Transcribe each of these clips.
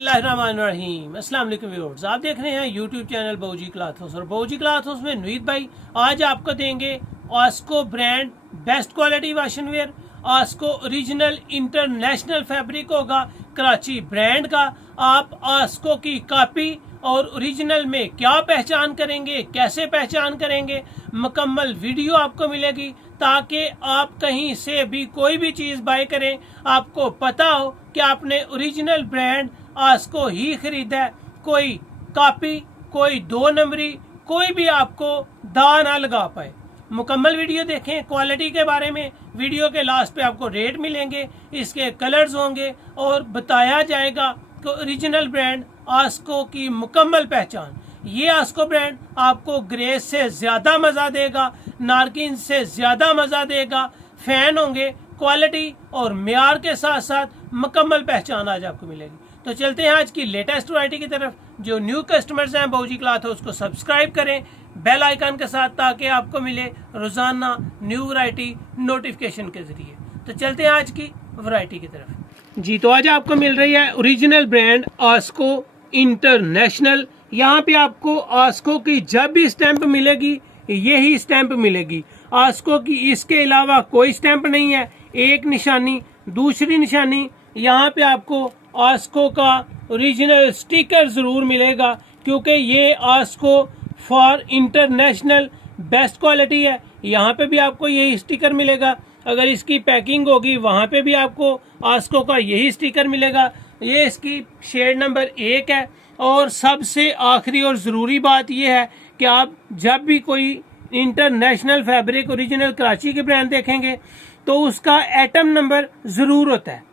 बिस्मिल्लाहिर्रहमानिर्रहीम। अस्सलाम वालेकुम व्यूअर्स, आप देख रहे हैं यूट्यूब चैनल बाऊजी क्लॉथ हाउस और बाऊजी क्लॉथ हाउस में नुईद भाई आज आपको देंगे आस्को brand best quality wash and wear. आस्को ओरिजिनल इंटरनेशनल फैब्रिक होगा, कराची ब्रांड का। आप आस्को की कॉपी और ओरिजिनल में क्या पहचान करेंगे, कैसे पहचान करेंगे, मुकम्मल वीडियो आपको मिलेगी ताकि आप कहीं से भी कोई भी चीज़ बाय करें आपको पता हो कि आपने ओरिजिनल ब्रांड आस्को ही खरीदा है। कोई कॉपी, कोई 2 नंबरी, कोई भी आपको दांव ना लगा पाए। मुकम्मल वीडियो देखें। क्वालिटी के बारे में वीडियो के लास्ट पे आपको रेट मिलेंगे, इसके कलर्स होंगे और बताया जाएगा कि ओरिजिनल ब्रांड आस्को की मुकम्मल पहचान। ये आस्को ब्रांड आपको ग्रेस से ज़्यादा मज़ा देगा, नारकिन से ज़्यादा मज़ा देगा। फैन होंगे, क्वालिटी और म्यार के साथ साथ मुकम्मल पहचान आज आपको मिलेगी। तो चलते हैं आज की लेटेस्ट वैरायटी की तरफ। जो न्यू कस्टमर्स हैं बाऊजी क्लॉथ हाउस को सब्सक्राइब करें बेल आइकन के साथ ताकि आपको मिले रोजाना न्यू वैरायटी नोटिफिकेशन के जरिए। तो चलते हैं आज की वैरायटी की तरफ जी। तो आज आपको मिल रही है ओरिजिनल ब्रांड आस्को इंटरनेशनल। यहाँ पे आपको आस्को की जब भी स्टैंप मिलेगी यही स्टैंप मिलेगी। आस्को की इसके अलावा कोई स्टैंप नहीं है। एक निशानी, दूसरी निशानी, यहाँ पे आपको आस्को का ओरिजिनल स्टिकर जरूर मिलेगा क्योंकि ये आस्को फॉर इंटरनेशनल बेस्ट क्वालिटी है। यहाँ पे भी आपको यही स्टिकर मिलेगा। अगर इसकी पैकिंग होगी वहाँ पे भी आपको आस्को का यही स्टिकर मिलेगा। ये इसकी शेड नंबर 1 है। और सबसे आखिरी और ज़रूरी बात यह है कि आप जब भी कोई इंटरनेशनल फैब्रिक ओरिजिनल कराची के ब्रांड देखेंगे तो उसका एटम नंबर ज़रूर होता है।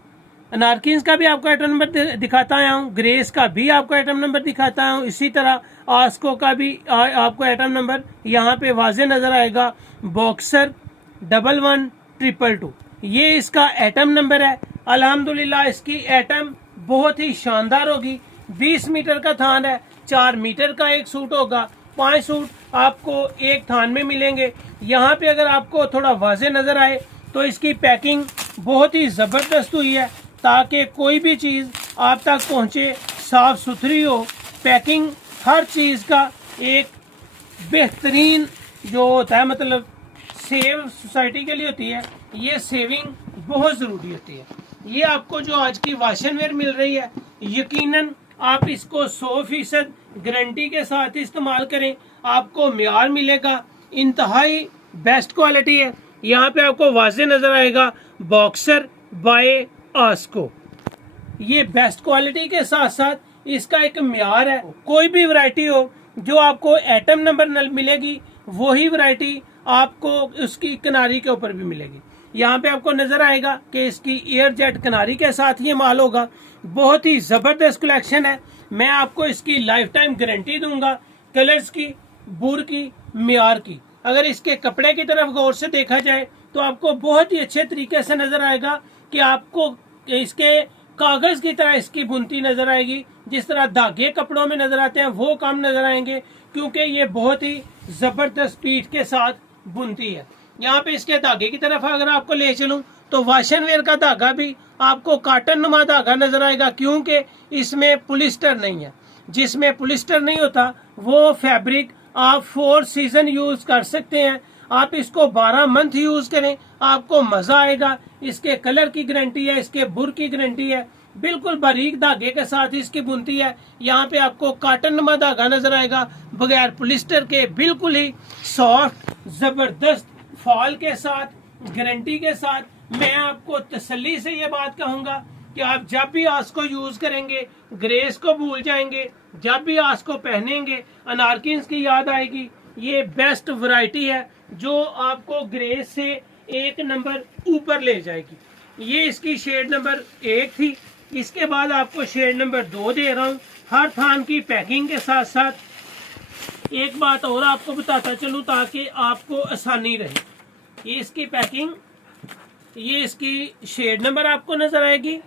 नारकिन्स का भी आपको आइटम नंबर दिखाता आया हूँ, ग्रेस का भी आपको आइटम नंबर दिखाता आया हूँ। इसी तरह आस्को का भी आपको आइटम नंबर यहाँ पे वाजे नजर आएगा। बॉक्सर 11222 ये इसका आइटम नंबर है। अल्हम्दुलिल्लाह इसकी आइटम बहुत ही शानदार होगी। 20 मीटर का थान है, 4 मीटर का एक सूट होगा। 5 सूट आपको एक थान में मिलेंगे। यहाँ पे अगर आपको थोड़ा वाजे नजर आए तो इसकी पैकिंग बहुत ही जबरदस्त हुई है ताकि कोई भी चीज़ आप तक पहुंचे साफ सुथरी हो। पैकिंग हर चीज़ का एक बेहतरीन जो होता है, मतलब सेव सोसाइटी के लिए होती है, ये सेविंग बहुत ज़रूरी होती है। ये आपको जो आज की वाशन वेयर मिल रही है यकीनन आप इसको 100% गारंटी के साथ इस्तेमाल करें, आपको म्यार मिलेगा। इंतहाई बेस्ट क्वालिटी है। यहाँ पे आपको वाजे नज़र आएगा बॉक्सर बाय आस्को। ये बेस्ट क्वालिटी के साथ साथ इसका एक म्यार है। कोई भी वैरायटी हो जो आपको एटम नंबर मिलेगी वही वैरायटी आपको उसकी किनारी के ऊपर भी मिलेगी। यहाँ पे आपको नजर आएगा कि इसकी एयर जेट किनारी के साथ ये माल होगा। बहुत ही जबरदस्त कलेक्शन है। मैं आपको इसकी लाइफ टाइम गारंटी दूंगा, कलर्स की, बुर की, म्यार की। अगर इसके कपड़े की तरफ गौर से देखा जाए तो आपको बहुत ही अच्छे तरीके से नजर आएगा कि आपको इसके कागज की तरह इसकी बुनती नजर आएगी। जिस तरह धागे कपड़ों में नजर आते हैं वो कम नजर आएंगे क्योंकि ये बहुत ही जबरदस्त पीठ के साथ बुनती है। यहाँ पे इसके धागे की तरफ अगर आपको ले चलूं तो वाशन वेयर का धागा भी आपको काटन नुमा धागा नजर आएगा क्योंकि इसमें पुलिस्टर नहीं है। जिसमें पुलिस्टर नहीं होता वो फैब्रिक आप 4 सीजन यूज कर सकते हैं। आप इसको 12 मंथ यूज करें, आपको मजा आएगा। इसके कलर की गारंटी है, इसके बुर की गारंटी है। बिल्कुल बारीक धागे के साथ इसकी बुनती है। यहाँ पे आपको काटन नुमा धागा नजर आएगा बगैर पुलिस्टर के, बिल्कुल ही सॉफ्ट जबरदस्त फॉल के साथ, गारंटी के साथ। मैं आपको तसल्ली से ये बात कहूंगा कि आप जब भी आस्को यूज करेंगे ग्रेस को भूल जाएंगे, जब भी आस्को पहनेंगे अनारकिन्स की याद आएगी। ये बेस्ट वैरायटी है जो आपको ग्रेस से 1 नंबर ऊपर ले जाएगी। ये इसकी शेड नंबर 1 थी। इसके बाद आपको शेड नंबर 2 दे रहा हूँ। हर थान की पैकिंग के साथ साथ एक बात और आपको बताता चलूँ ताकि आपको आसानी रहे। ये इसकी पैकिंग, ये इसकी शेड नंबर आपको नजर आएगी,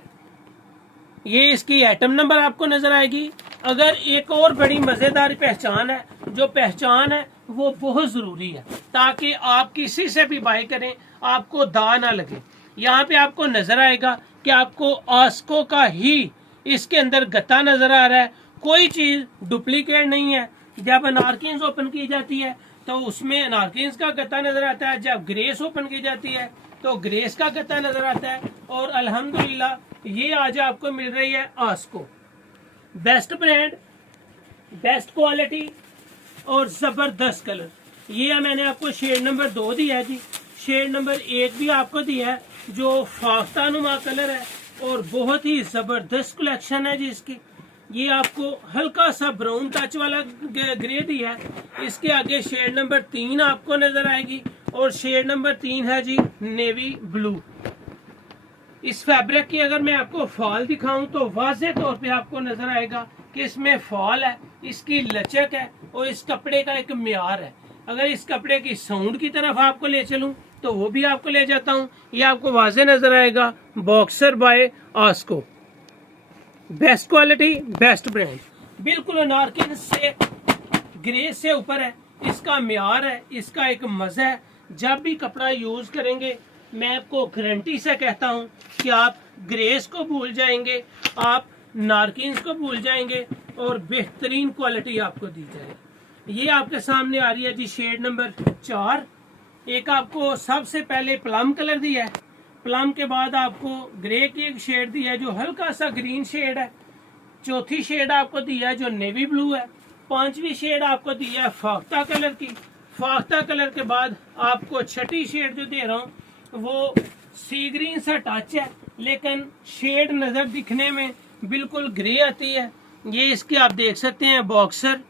ये इसकी आइटम नंबर आपको नजर आएगी। अगर एक और बड़ी मजेदार पहचान है, जो पहचान है वो बहुत जरूरी है ताकि आप किसी से भी बाय करें आपको दांव ना लगे। यहाँ पे आपको नजर आएगा कि आपको आस्को का ही इसके अंदर गत्ता नजर आ रहा है, कोई चीज डुप्लीकेट नहीं है। जब अनारकिन्स ओपन की जाती है तो उसमें अनारकिन्स का गत्ता नजर आता है, जब ग्रेस ओपन की जाती है तो ग्रेस का गत्ता नजर आता है। और अल्हम्दुलिल्लाह ये आज आपको मिल रही है आस्को, बेस्ट ब्रांड, बेस्ट क्वालिटी और जबरदस्त कलर। ये मैंने आपको शेड नंबर 2 दिया है जी, शेड नंबर 1 भी आपको दिया है जो फाख्तानुमा कलर है और बहुत ही जबरदस्त कलेक्शन है जी इसकी। ये आपको हल्का सा ब्राउन टच वाला ग्रे दिया है। इसके आगे शेड नंबर 3 आपको नजर आएगी और शेड नंबर 3 है जी नेवी ब्लू। इस फैब्रिक की अगर मैं आपको फॉल दिखाऊं तो वाज़ेह तौर पे आपको नजर आएगा कि इसमें फॉल है, इसकी लचक है और इस कपड़े का एक म्यार है। अगर इस कपड़े की साउंड की तरफ आपको ले चलूं तो वो भी आपको ले जाता हूं। ये आपको वाज़ेह नजर आएगा बॉक्सर बाय आस्को, बेस्ट क्वालिटी, बेस्ट ब्रांड, बिल्कुल अनारकिन से ग्रे से ऊपर है। इसका म्यार है, इसका एक मजा है। जब भी कपड़ा यूज करेंगे मैं आपको गारंटी से कहता हूं कि आप ग्रेस को भूल जाएंगे, आप नारकिन्स को भूल जाएंगे और बेहतरीन क्वालिटी आपको दी जाएगी। ये आपके सामने आ रही है जी शेड नंबर 4। एक आपको सबसे पहले प्लम कलर दिया है, प्लम के बाद आपको ग्रे की एक शेड दी है जो हल्का सा ग्रीन शेड है, चौथी शेड आपको दिया है जो नेवी ब्लू है, पांचवी शेड आपको दिया है फाख्ता कलर की। फाख्ता कलर के बाद आपको छठी शेड जो दे रहा हूँ वो सी ग्रीन सा टच है, लेकिन शेड नजर दिखने में बिल्कुल ग्रे आती है। ये इसकी आप देख सकते हैं बॉक्सर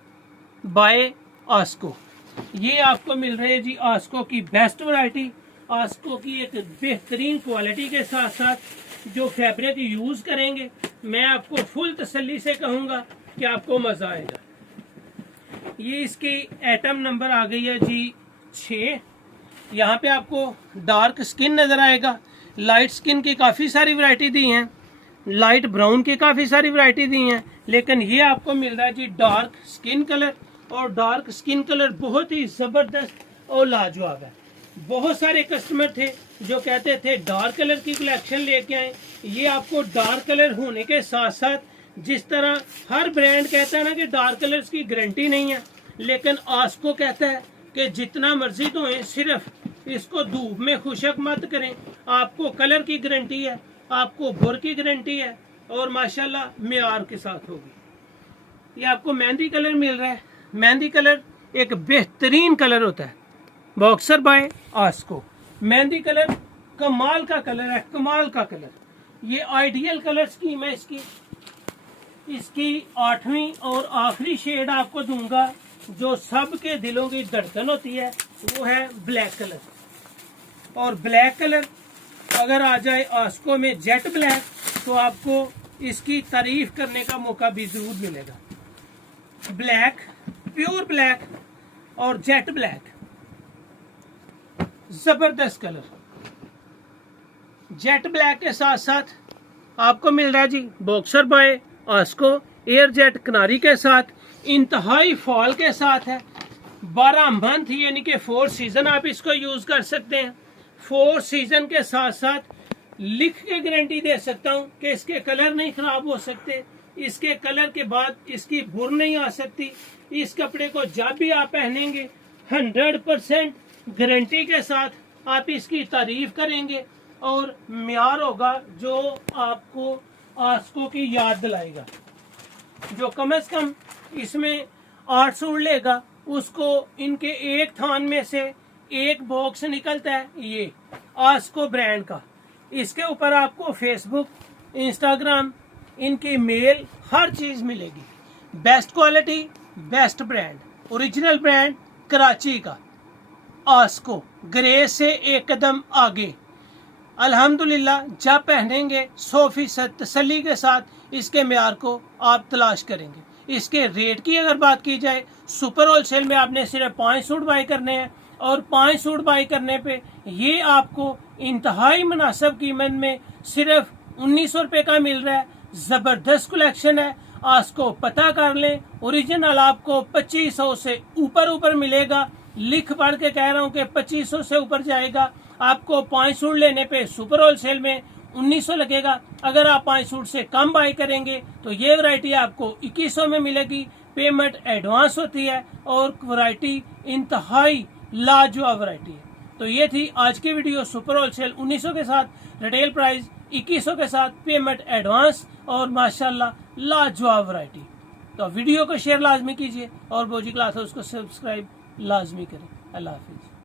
बाय आस्को। ये आपको मिल रही है जी आस्को की बेस्ट वैरायटी, आस्को की एक बेहतरीन क्वालिटी के साथ साथ जो फैब्रिक यूज करेंगे मैं आपको फुल तसल्ली से कहूंगा कि आपको मजा आएगा। ये इसकी एटम नंबर आ गई है जी 6। यहाँ पे आपको डार्क स्किन नजर आएगा, लाइट स्किन की काफी सारी वैरायटी दी हैं, लाइट ब्राउन की काफी सारी वैरायटी दी हैं, लेकिन ये आपको मिल रहा है जी डार्क स्किन कलर। और डार्क स्किन कलर बहुत ही जबरदस्त और लाजवाब है। बहुत सारे कस्टमर थे जो कहते थे डार्क कलर की कलेक्शन लेके आए। ये आपको डार्क कलर होने के साथ साथ, जिस तरह हर ब्रांड कहता है ना कि डार्क कलर्स की गारंटी नहीं है, लेकिन आस्को कहता है कि जितना मर्जी धोएं, सिर्फ इसको धूप में खुशक मत करें। आपको कलर की गारंटी है, आपको बुर की गारंटी है और माशाल्लाह म्यार के साथ होगी। ये आपको मेहंदी कलर मिल रहा है। मेहंदी कलर एक बेहतरीन कलर होता है, बॉक्सर बाय आस्को। मेहंदी कलर कमाल का कलर है, कमाल का कलर। ये आइडियल कलर स्कीम है इसकी। इसकी 8वीं और आखिरी शेड आपको दूंगा जो सबके दिलों की धड़कन होती है, वो है ब्लैक कलर। और ब्लैक कलर अगर आ जाए आस्को में जेट ब्लैक तो आपको इसकी तारीफ करने का मौका भी जरूर मिलेगा। ब्लैक, प्योर ब्लैक और जेट ब्लैक, जबरदस्त कलर। जेट ब्लैक के साथ साथ आपको मिल रहा है जी बॉक्सर बाय आस्को एयर जेट किनारी के साथ, इंतहाई फॉल के साथ है। 12 मंथ यानी कि 4 सीजन आप इसको यूज कर सकते हैं। 4 सीजन के साथ साथ लिख के गारंटी दे सकता हूं कि इसके कलर नहीं खराब हो सकते, इसके कलर के बाद इसकी बुर नहीं आ सकती। इस कपड़े को जब भी आप पहनेंगे 100% गारंटी के साथ आप इसकी तारीफ करेंगे और म्यार होगा जो आपको आस्को की याद दिलाएगा। जो कम से कम इसमें 8 सूट लेगा उसको इनके एक थान में से एक बॉक्स निकलता है ये आस्को ब्रांड का। इसके ऊपर आपको फेसबुक, इंस्टाग्राम, इनकी मेल, हर चीज मिलेगी। Best quality, best brand, original brand Karachi का आस्को, ग्रे से एक कदम आगे। अल्हम्दुलिल्लाह जब पहनेंगे 100% तसल्ली के साथ इसके म्यार को आप तलाश करेंगे। इसके रेट की अगर बात की जाए, सुपर होलसेल में आपने सिर्फ 5 सूट बाई करने हैं और 5 सूट बाई करने पे ये आपको इंतहाई मुनासिब कीमत में सिर्फ 1900 रुपये का मिल रहा है। जबरदस्त कलेक्शन है, आस्को पता कर लें। ओरिजिनल आपको 2500 से ऊपर मिलेगा। लिख पढ़ के कह रहा हूँ कि 2500 से ऊपर जाएगा। आपको 5 सूट लेने पे सुपर होलसेल में 1900 लगेगा। अगर आप 5 सूट से कम बाय करेंगे तो ये वैरायटी आपको 2100 में मिलेगी। पेमेंट एडवांस होती है और वैरायटी इंतहाई लाजवाब वैरायटी है। तो ये थी आज की वीडियो सुपर होलसेल 1900 के साथ, रिटेल प्राइस 2100 के साथ, पेमेंट एडवांस और माशाल्लाह लाजवाब वैरायटी। तो वीडियो को शेयर लाजमी कीजिए और बौजी क्लॉथ हाउस को सब्सक्राइब लाजमी करें। अल्लाह हाफिज।